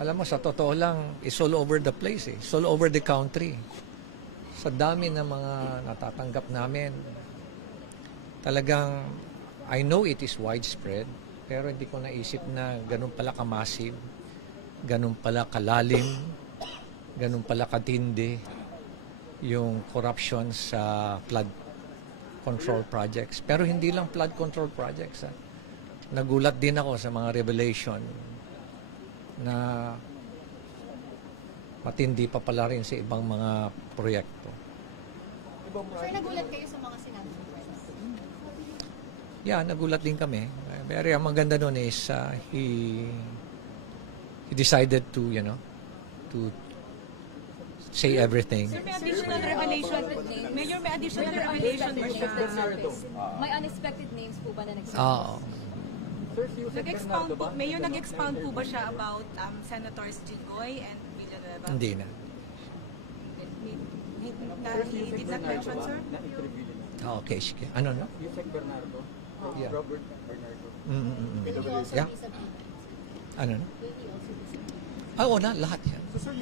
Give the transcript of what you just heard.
Alam mo, sa totoo lang, it's all over the place. It's all over the country. Sa dami ng mga natatanggap namin, talagang, I know it is widespread, pero hindi ko naisip na ganun pala ka-massive, ganun pala kalalim, ganun pala katindi yung corruption sa flood control projects. Pero hindi lang flood control projects. Nagulat din ako sa mga revelation na matindi pa pala rin sa ibang mga proyekto. Sir, nagulat kayo sa mga sinabi niyo? Yeah, nagulat din kami. Pero ang maganda nun is he decided to, to say everything. Sir, may additional revelation. Mayor, may additional revelation ba siya? May unexpected names po ba na nagsabi? Oo. Nag-expound po, Mayor, nag-expound po ba siya about Senators Jinggoy and Villanueva? Hindi na. He did not mention, sir? Okay, sige. Ano, no? Yusek Bernardo. Yeah. Robert Bernardo. Yeah. Ano, no? Oo na, lahat yan. So, sir,